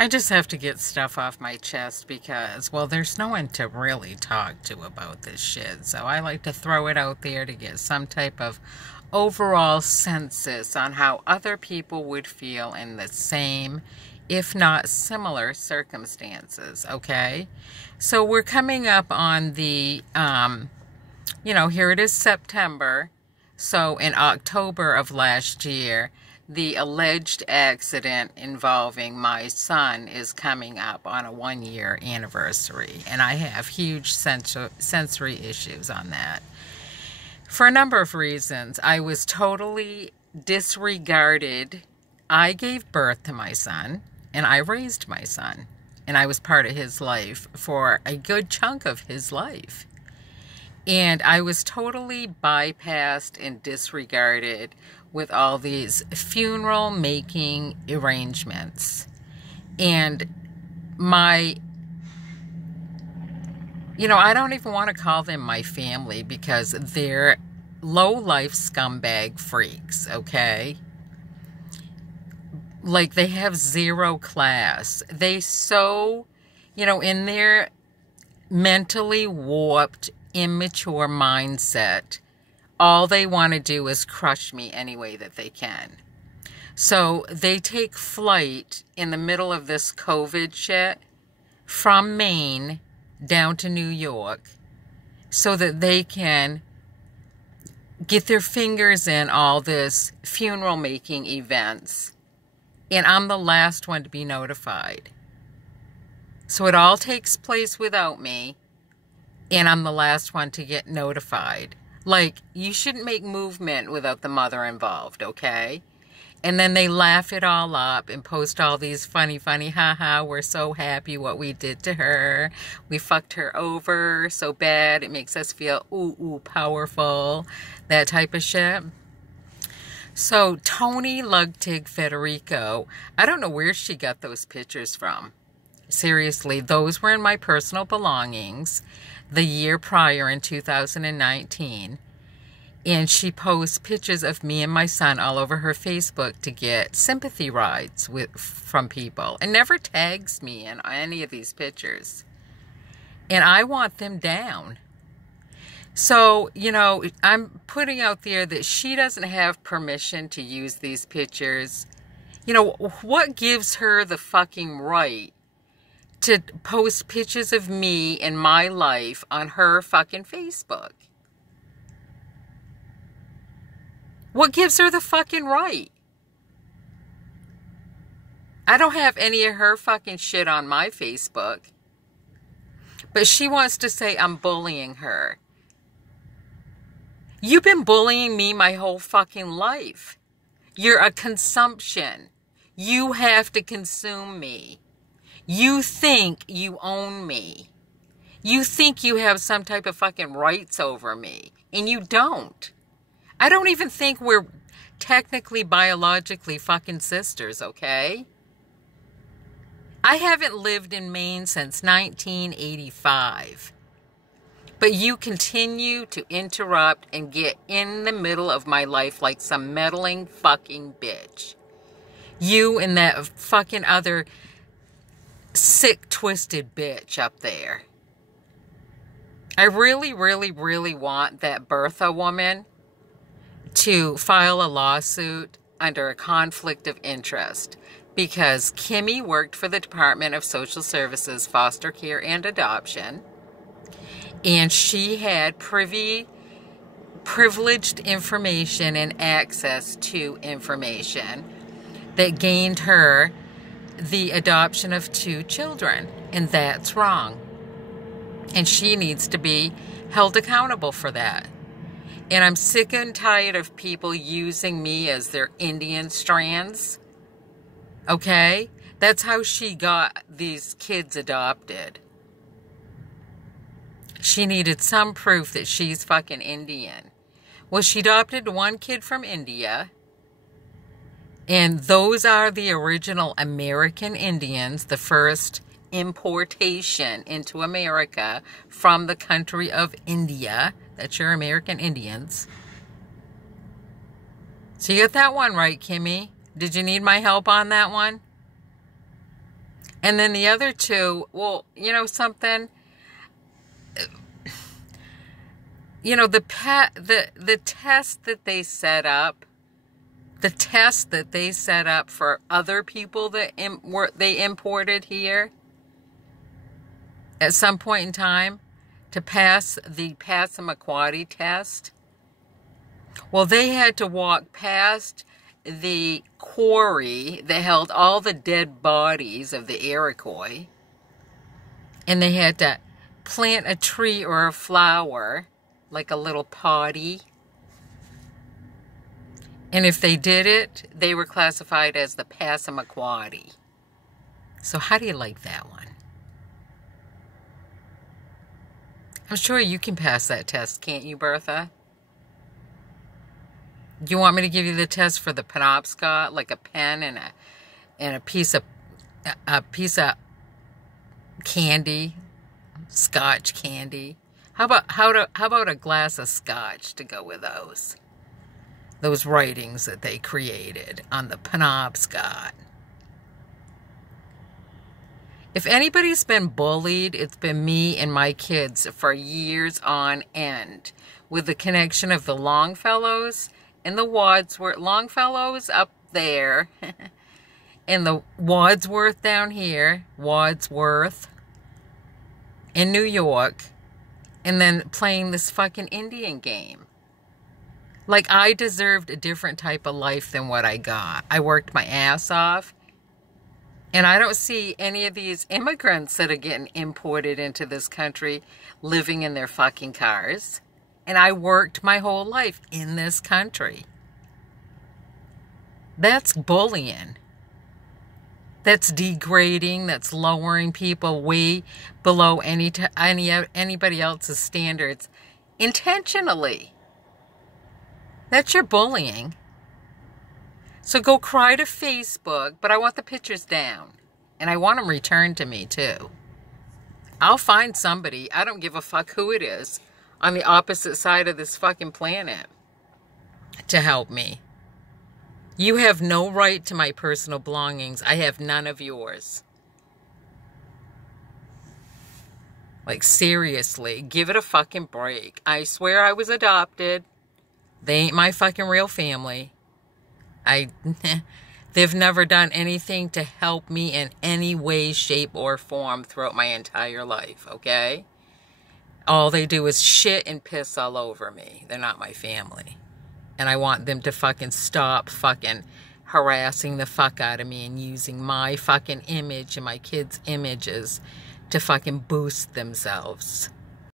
I just have to get stuff off my chest because, well, there's no one to really talk to about this shit. So I like to throw it out there to get some type of overall census on how other people would feel in the same, if not similar, circumstances, okay? So we're coming up on the, here it is September. So in October of last year, the alleged accident involving my son is coming up on a 1-year anniversary. And I have huge sensory issues on that. For a number of reasons. I was totally disregarded. I gave birth to my son, and I raised my son. And I was part of his life for a good chunk of his life. And I was totally bypassed and disregarded with all these funeral making arrangements. And I don't even want to call them my family because they're low-life scumbag freaks, okay? Like, they have zero class. They in their mentally warped, immature mindset, all they want to do is crush me any way that they can. So they take flight in the middle of this COVID shit from Maine down to New York so that they can get their fingers in all this funeral making events. And I'm the last one to be notified. So it all takes place without me, and I'm the last one to get notified. Like, you shouldn't make movement without the mother involved, okay? And then they laugh it all up and post all these funny, haha, we're so happy what we did to her. We fucked her over so bad it makes us feel, ooh, powerful. That type of shit. So, Tony Lugtig Federico, I don't know where she got those pictures from. Seriously, those were in my personal belongings the year prior in 2019. And she posts pictures of me and my son all over her Facebook to get sympathy rides from people. And never tags me in any of these pictures. And I want them down. So, I'm putting out there that she doesn't have permission to use these pictures. What gives her the fucking right to post pictures of me and my life on her fucking Facebook? What gives her the fucking right? I don't have any of her fucking shit on my Facebook. But she wants to say I'm bullying her. You've been bullying me my whole fucking life. You're a consumption. You have to consume me. You think you own me. You think you have some type of fucking rights over me. And you don't. I don't even think we're technically biologically fucking sisters, okay? I haven't lived in Maine since 1985. But you continue to interrupt and get in the middle of my life like some meddling fucking bitch. You and that fucking other sick, twisted bitch up there. I really, really, really want that Bertha woman to file a lawsuit under a conflict of interest because Kimmy worked for the Department of Social Services, Foster Care, and Adoption, and she had privileged information and access to information that gained her the adoption of 2 children, and that's wrong. And she needs to be held accountable for that. And I'm sick and tired of people using me as their Indian strands. Okay? That's how she got these kids adopted. She needed some proof that she's fucking Indian. Well, she adopted 1 kid from India. And those are the original American Indians, the first importation into America from the country of India. That's your American Indians. So you got that one right, Kimmy. Did you need my help on that one? And then the other two, well, you know something? You know, the test that they set up, the test that they set up for other people that they imported here at some point in time to pass the Passomoquoddy test, well, they had to walk past the quarry that held all the dead bodies of the Iroquois, and they had to plant a tree or a flower, like a little potty. And if they did it, they were classified as the Passomoquoddy. So how do you like that one? I'm sure you can pass that test, can't you, Bertha? Do you want me to give you the test for the Penobscot, like a pen and a piece of candy, Scotch candy? How about a glass of Scotch to go with those writings that they created on the Penobscot? If anybody's been bullied, it's been me and my kids for years on end, with the connection of the Longfellows and the Wadsworth. Longfellows up there and the Wadsworth down here, Wadsworth in New York, and then playing this fucking Indian game. Like, I deserved a different type of life than what I got. I worked my ass off. And I don't see any of these immigrants that are getting imported into this country living in their fucking cars. And I worked my whole life in this country. That's bullying. That's degrading. That's lowering people way below anybody else's standards intentionally. That's your bullying. So go cry to Facebook, but I want the pictures down. And I want them returned to me, too. I'll find somebody, I don't give a fuck who it is, on the opposite side of this fucking planet to help me. You have no right to my personal belongings. I have none of yours. Like, seriously, give it a fucking break. I swear I was adopted. They ain't my fucking real family. They've never done anything to help me in any way, shape, or form throughout my entire life, okay? All they do is shit and piss all over me. They're not my family. And I want them to fucking stop fucking harassing the fuck out of me and using my fucking image and my kids' images to fucking boost themselves.